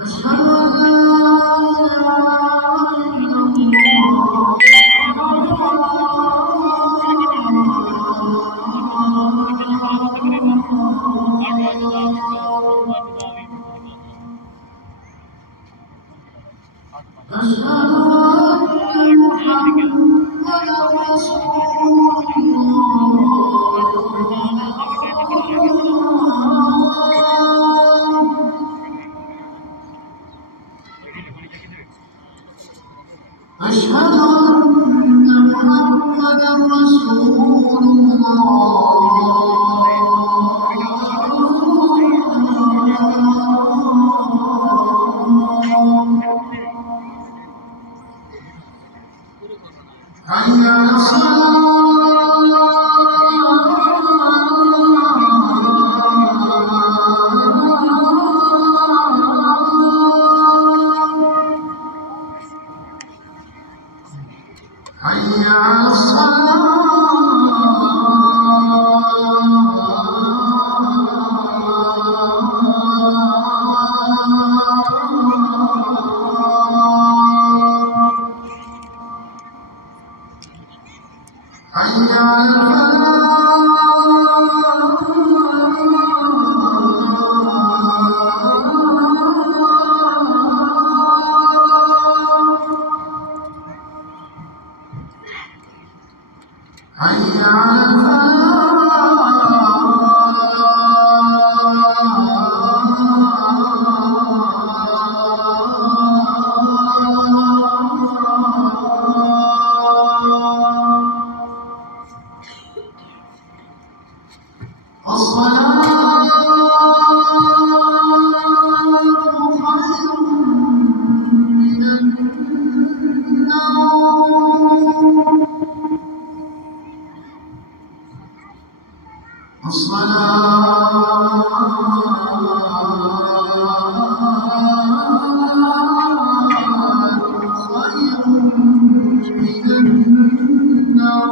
أشهد أن لا إله إلا الله. أشهد أن محمدا رسول الله. أشهد أن محمدا رسول الله. حي على حي على حي على حي على الصلاة خير من النوم. الصلاة خير من النوم.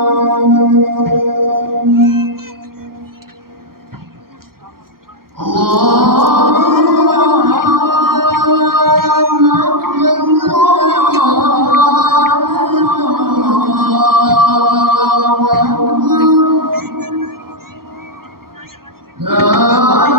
الله أكبر. لا